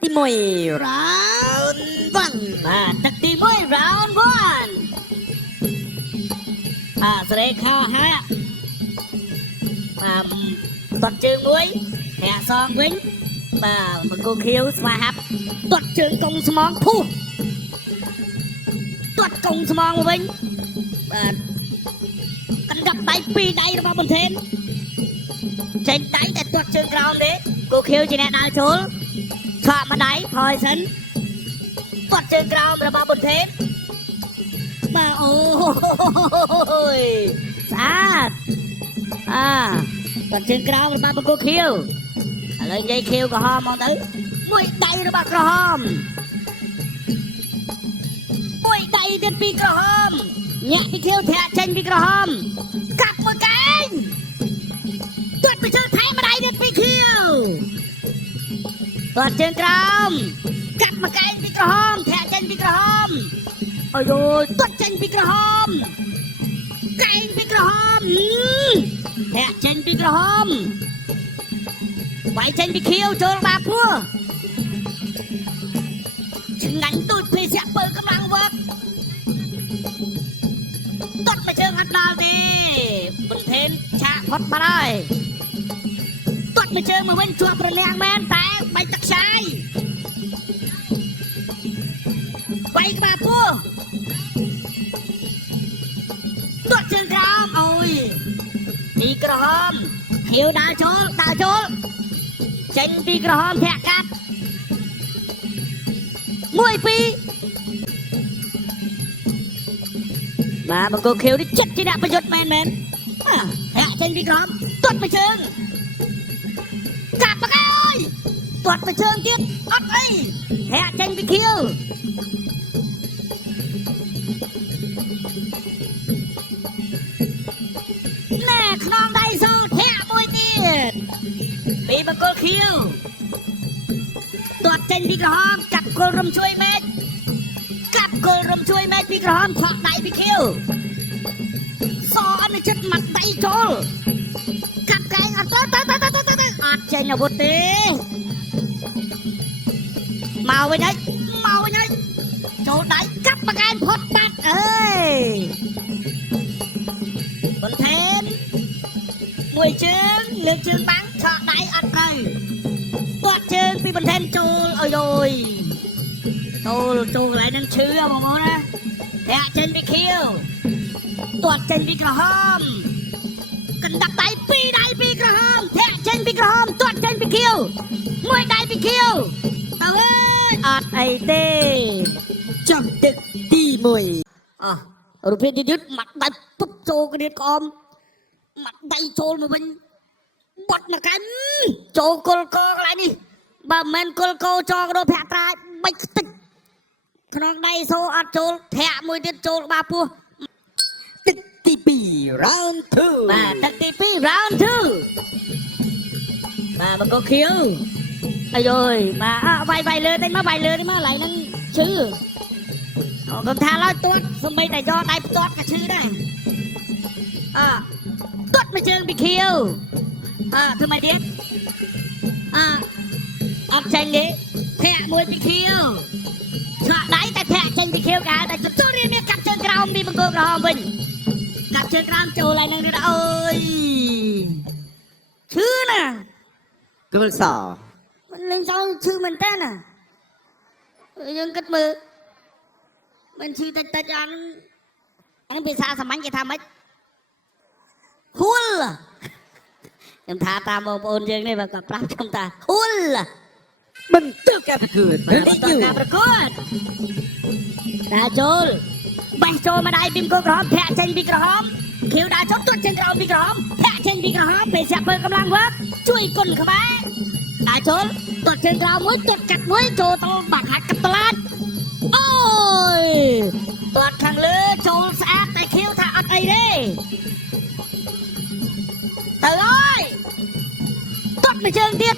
ទី1 round 1បាទទឹកទី1 round 1ស្រេកខោហើយបាទទាត់ជើងមួយធាក់សងវិញបាទបង្គោលខៀវស្វាហាប់ទាត់ជើងកុងស្មងភុះទាត់កុងស្មងមកវិញបាទកណ្ដាប់ដៃ2ដៃរបស់បន្ថេនចេញដៃតែទាត់ជើងក្រោមទេគូខៀវជាអ្នកដើរចូលឆក់មួយដៃថយសិនទាត់ជើងក្រោមរបស់បន្ថេនបាទអូយស្អាតទាត់ជើងក្រោមរបស់បង្គោលខៀវឥឡូវនិយាយខៀវក្រហមមកទៅមួយដៃរបស់ក្រហមមួយដៃទៀតពីក្រហមញាក់ពីខៀវធាក់ចេញពីក្រហមកាប់មួយកែងទាត់ពីជើងថែមម្ដាយទៀតពីខៀវទាត់ជើងក្រោមកាប់មួយកែងពីក្រហមធាក់ចេញពីក្រហមអូយទាត់ចេញពីក្រហមកែងពីក្រហមធាក់ចេញពីក្រហមបាយចេញពីខៀវចូលបាពោះឆ្ងាញ់ដូចភេសជ្ជៈបើកម្លាំងវឹកទាត់មកជើងអត់ដល់ទេបន្ថេនឆាកផុតបាត់ហើយទាត់មកជើងមកវិញជាប់រនាំងមែនតែបាញ់ទឹកខ្សាយបាយក្បាលពោះទាត់ជើងក្រោមអូយពីក្រហមខៀវដើរចូលចេញពីក្រហមធាក់កាត់1 2បាទបង្គោលខៀវនេះចិត្តជាអ្នកប្រយុទ្ធមែនធាក់ចេញពីក្រហមទាត់មកជើងកាប់មកហើយទាត់មកជើងទៀតអត់អីធាក់ចេញពីខៀវណែខ្នងដៃសូធាក់មួយទៀតពីបង្គោលខៀវទាត់ចេញពីក្រហមកាប់គល់រំជួយមេឃពីក្រហមខកដៃពីខៀវសអត់នៅចិត្តមាត់ដៃចូលកាប់កែងអត់ទៅអត់ចេញអាវុធទេមកវិញហើយចូលដៃកាប់កែងផុតបាត់អើយបន្ថែមមួយជើងលើកជើងបាំងឆក់ដៃអត់ទៅទាត់ជើងពីបន្ថែមចូលអើយចូលកន្លែងហ្នឹងឈឺបងប្អូនណាធាក់ចេញពីខៀវទាត់ចេញពីក្រហមកណ្ដាប់ដៃ2ដៃពីក្រហមធាក់ចេញពីក្រហមទាត់ចេញពីខៀវមួយដៃពីខៀវអើយអត់អីទេចំទឹកទី1រូបភាពយឺតមាត់ដៃពុបចូលគ្នាក្អមមាត់ដៃចូលមកវិញបត់មកកែមចូលគល់កកន្លែងនេះបើមិនគល់កោចងរោភ័ត្រាបិចខ្ទេចក្នុងដៃសូអត់ចូលធាក់មួយទៀតចូលក្បាលពោះទឹកទី2 round 2បាទទឹកទី2 round 2បាទបង្គោលខៀវអាយយបាទវាយលើតិចមកកន្លែងហ្នឹងឈឺកុំថាឡើយទាត់សំបីតែយកដៃផ្ទាត់ក៏ឈឺដែរទាត់មកជើងពីខៀវធ្វើម៉េចទៀតអត់ចេញទេធាក់មួយពីខៀវឆ្លាក់ដៃតែធាក់ចេញពីខៀវគេហៅតែទទួលរៀនមានកាប់ជើងក្រោមពីបង្គោលក្រហមវិញកាប់ជើងក្រោមចូលឡើងនឹងទៀតអើយឈឺណាគល់សមិនលេងសើឈឺមែនតើណាយើងគិតមើលមិនឈឺតិចអានេះភាសាសាមញ្ញគេថាម៉េចហួលខ្ញុំថាតាមបងប្អូនយើងនេះបើគាត់ប្រាប់ខ្ញុំថាហួលបន្តការប្រកួតដើរចូលបេះចូលមកដៃពីបង្គោលក្រហមធាក់ចេញពីក្រហមខៀវដើរចូលទាត់ចេញក្រោមពីក្រហមធាក់ចេញពីក្រហមពេលចាប់បើកម្លាំងវឹកជួយគុណក្បែរដើរចូលទាត់ចេញក្រោមមួយទាត់កាត់មួយចូលទៅបាក់ហាច់កាត់តឡាត់អូយទាត់ខាងលើចូលស្អាតតែខៀវថាអត់អីទេទៅអើយទាត់មួយជើងទៀត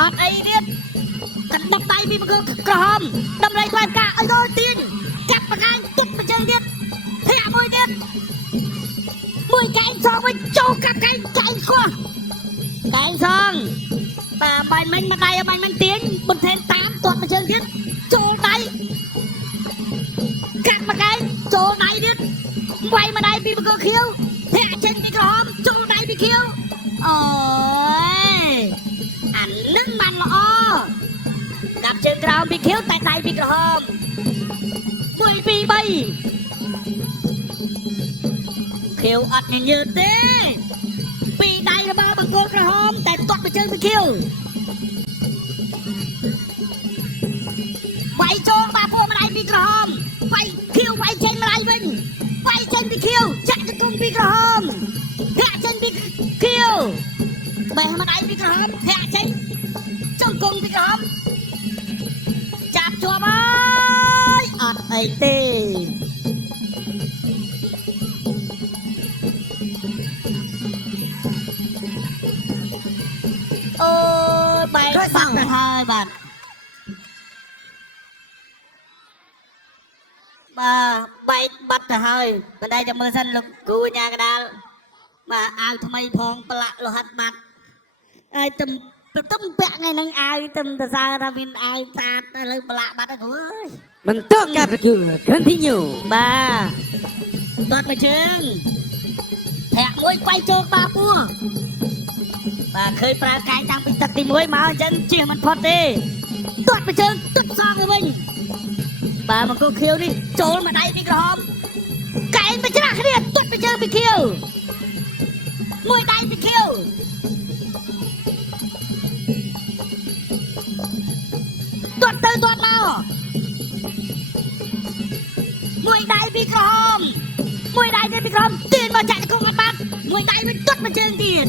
អត់អីទៀតកណ្ដាប់ដៃពីបង្គោលក្រហមដំរីខ្លែងកាអីដល់ទៀងកាប់បកាយទុបមួយជើងទៀតធាក់មួយទៀតមួយកែងសងវិញចូលកាប់កែងខោះកែងសង bà bay mình mà đây bay mình tiến bật thêm tay ពីបង្គោលខៀវធាក់ចេញពីក្រហមចូលដៃពីខៀវអូយអានឹងបានល្អកាប់ជើងក្រោមពីខៀវតែដៃពីក្រហម1 2 3ខៀវអត់ញញើទេពីដៃរបស់បង្គោលក្រហមតែទាត់ទៅជើងពីខៀវវាយចូលមកពួកម្ដាយពីក្រហមវាយខៀវវាយចេញម្ដាយវិញវាយចេញពីខៀវចាក់ទៅគុំពីក្រហមធាក់ចេញពីខៀវបេះម្ដាយពីក្រហមធាក់ចេញចង្គង់ពីក្រហមចាប់ជាប់ហើយអត់អីទេអូយបែកបាត់ទៅហើយបាទបែកបាត់ទៅហើយបណ្ដៃចាំមើលសិនលោកគ្រូញ៉ាកដាលបាទអាវថ្មីផងប្រឡាក់លោហិតបាត់ហើយទំពាក់ថ្ងៃហ្នឹងអាវទំតសើថាមានអាវតាតឥឡូវប្រឡាក់បាត់ហើយគ្រូអើយ បន្តការប្រកួត continue បាទទាត់មួយជើងធាក់មួយវាយចូលបាពួរបាទឃើញប្រើកាយតាំងពីទឹកទី1មកអញ្ចឹងជិះមិនផុតទេទាត់មួយជើងទាត់សងទៅវិញបាទមកគោខៀវនេះចូលមកដៃពីក្រហមកែងមកច្រាស់គ្នាទាត់មួយជើងពីខៀវមួយដៃពីខៀវទាត់ទៅទាត់មកមួយដៃពីក្រហមមួយដៃទៅពីក្រហមទាញមកចាក់ទៅកងអត់បាត់មួយដៃវិញទាត់មួយជើងទៀត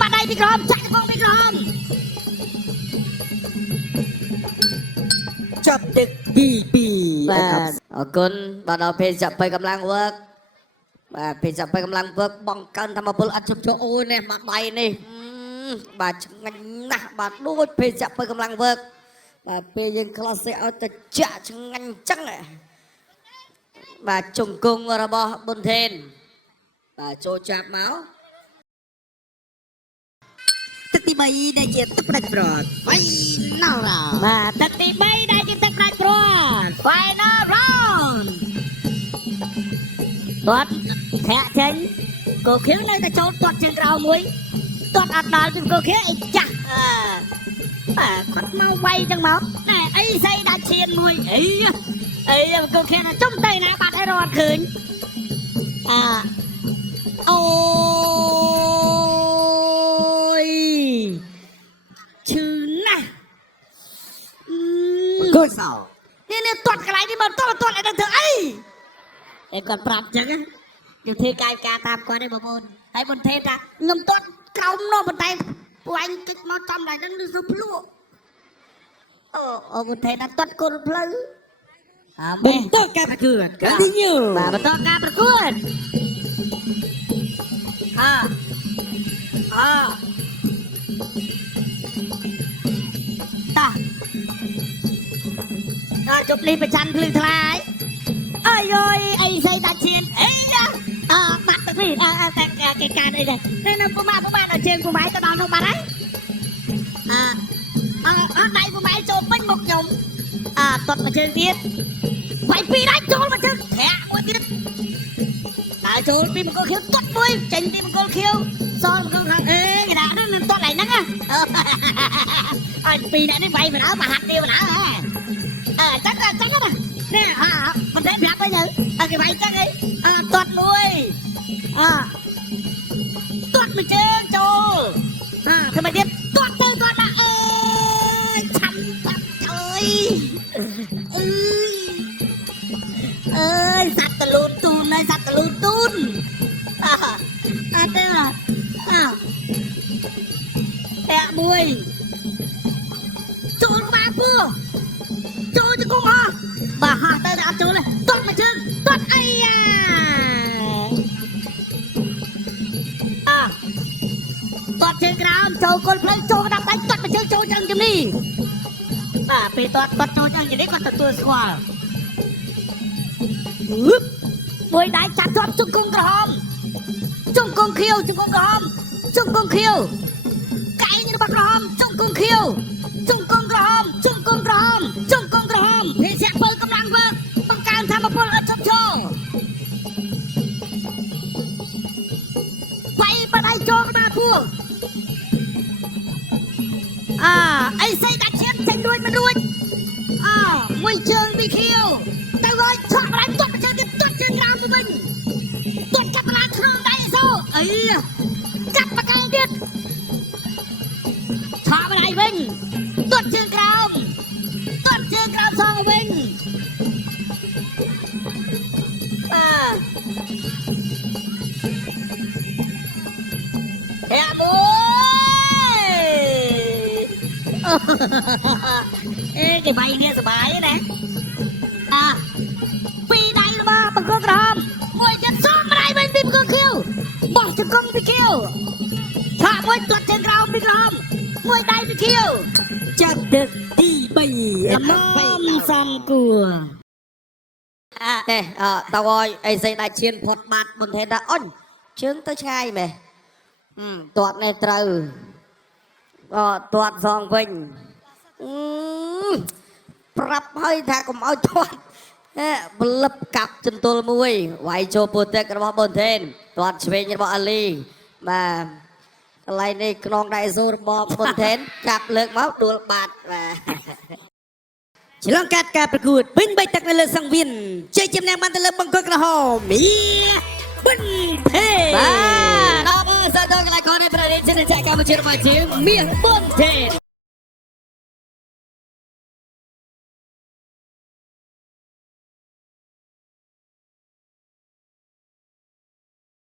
មកដៃពីក្រហមចាក់ទៅកងពីក្រហម ចាប់ទឹក2 បាទអរគុណបាទដល់ពេលចាប់ទៅកម្លាំង work បាទពេលចាប់ទៅកម្លាំង work បងកើនធម្មពលអត់ជប់ចូលអូយនេះមកដៃនេះបាទឆ្ងាញ់ណាស់បាទដូចពេលចាប់ទៅកម្លាំង work បាទពេលយើងខ្លះសេឲ្យទៅចាក់ឆ្ងាញ់ចឹងបាទជង្គង់របស់ប៊ុនថេនបាទចូលចាប់មក ទឹកទី3ដែលជាទឹកផ្ដាច់ប្រត់ final round បាទទឹកទី3ដែលជាទឹកផ្ដាច់ព្រាត់ final round ទាត់ធាក់ចេញគោខៀវនៅតែចូលទាត់ជើងក្រោមមួយទាត់អត់ដល់ពីគោខៀវអីចាស់បាទគាត់មកវាយចឹងមកណែអីស្អីដាក់ឈានមួយអីគោខៀវណាចំទៅណាបាត់ឲ្យរត់ឃើញអូយឈឺណាស់ គោសោ នេះទាត់កន្លែងនេះមកទាត់ឲ្យដឹងធ្វើអីគាត់ប្រាប់ចឹងគឺធ្វើកាយការតាមគាត់ទេបងប្អូនហើយមិនទេថាខ្ញុំទាត់ក្រោមនោះប៉ុន្តែពួកអញគិតមកចំឡើងហ្នឹងគឺភ្លក់អូមិនទេថាទាត់គល់ផ្លូវបន្តការប្រកួត continue បាទបន្តការប្រកួតតាជប់នេះប្រច័នភ្លឺថ្លាអើយអីស្អីដាក់ឈានអីណាបាត់ទៅនេះតែគេកានអីដែរនៅពុំមកដល់ជើងពុំមកទៅដល់នោះបាត់ហើយអត់ដៃពុំមកចូលពេញមុខខ្ញុំទាត់មួយជើងទៀតវាយពីរដៃចូលមួយជើងធាក់មួយទៀតដើរចូលពីបង្គោលខៀវទាត់មួយចេញពីបង្គោលខៀវសល់បង្គោលខាងគេដាក់នោះទាត់ឡើងហ្នឹងអត់ពីរនាក់នេះវាយបណ្ដើមកហាត់ទៀតបណ្ដើចឹងណានេះមិនได้ប្រាប់ទៅគេវាយចឹងអីទាត់មួយទាត់មួយជើងចូលធ្វើមកទៀតទាត់ទៅទាត់មកអើយឆាំបាត់អើយសត្វតលូនទូនហើយសត្វតលូនទូនអត់ទេតែមួយចូលមកពូចូលទៅគុំបាទហោះទៅអត់ចូលទេទាត់មួយជើងទាត់អីទាត់ជើងក្រោមចូលគល់ផ្លូវចូលកណ្ដាប់ដៃទាត់មួយជើងចូលចឹងជំនេះបាទពេលទាត់ចូលចឹងជំនេះគាត់ទទួលស្គាល់មួយដៃចាប់ជាប់ជង្គង់ក្រហមជង្គង់ខៀវជង្គង់ក្រហមជង្គង់ខៀវកែងរបស់ក្រហមជង្គង់ខៀវជង្គង់ក្រហមជង្គង់ក្រហមជង្គង់ក្រហមភេសជ្ជៈពលកម្លាំងវើបង្កើនធម្មពលអត់ឈប់ឈរ រួចមួយជើងពីខៀវទៅហើយឆក់ឡើងទាត់ជើងទៀតទាត់ជើងក្រោមទៅវិញទាត់កាត់ឡើងក្នុងដៃសូអីកាត់មកខាងទៀតឆក់មកដៃវិញទាត់ជើងក្រោមទាត់ជើងក្រោមសងវិញcái bay kia sờ bái nè pi đai mà bằng con rồng ngồi chân xóm ở đây bên tim con kêu bỏ chân con bị kêu thả ngồi tuột chân rồng bị rồng ngồi đây bị kêu chắc được đi bay nôm xong cùa nè tao gọi ai xây đại chiến phật bát mình thấy đã ôn chứng tới trai mày tuột này trừ tuột vòng vinhปรับให้ถ้าก็เอาทอดบลับกับจนตัวมวยไว้โจโปรเทกระบบบนเทนตัวเชฟระบบอาลีมาอะไรในกรองไดโซระบบบนเทนจับเลือกมาดูบาดมา ฉลองการประกวดเป็นใบตักในเรือสังเวียนใจจำแนกมันตะเลิบังกอกระหอมีเป็นเท น้องสะดวกอะไรคนในประเด็นจะได้แจกการมาเชื่อมาจริงเมียบนเทน